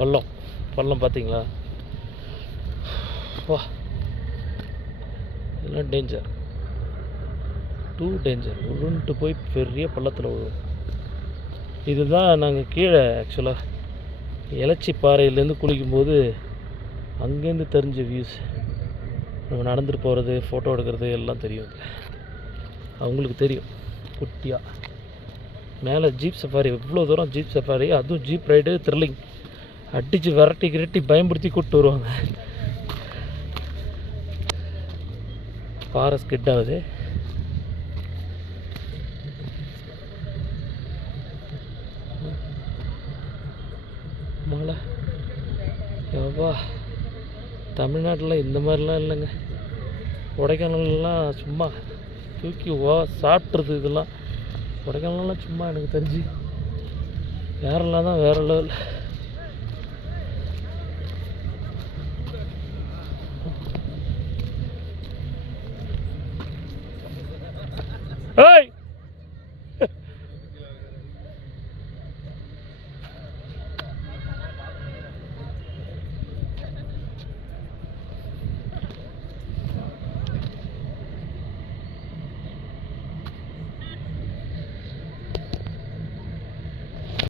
பள்ளம் பள்ளம் பார்த்தீங்களா? வா, இதெல்லாம் டேஞ்சர், டூ டேஞ்சர். உருண்டு போய் பெரிய பள்ளத்தில் விழுவோம். இதுதான் நாங்கள் கீழே ஆக்சுவலாக எலச்சி பாறையிலேருந்து குளிக்கும்போது அங்கேருந்து தெரிஞ்ச வியூஸ். நம்ம நடந்துட்டு போகிறது, ஃபோட்டோ எடுக்கிறது எல்லாம் தெரியும். அவங்களுக்கு தெரியும். குட்டியாக மேலே ஜீப் சஃபாரி, எவ்வளோ தூரம் ஜீப் சஃபாரி, அதுவும் ஜீப் ரைடு த்ரில்லிங். அடித்து விரட்டி கிரட்டி பயன்படுத்தி கூப்பிட்டு வருவாங்க. பாறை ஸ்கிட் ஆகுது. மழை எவ்வா, தமிழ்நாட்டில் இந்த மாதிரிலாம் இல்லைங்க. கொடைக்கானல்லாம் சும்மா தூக்கி சாப்பிட்றது. இதெல்லாம் கொடைக்கானல்லாம் சும்மா எனக்கு தெரிஞ்சு வேறெல்லாம் தான் வேறு லெவல். ஏய்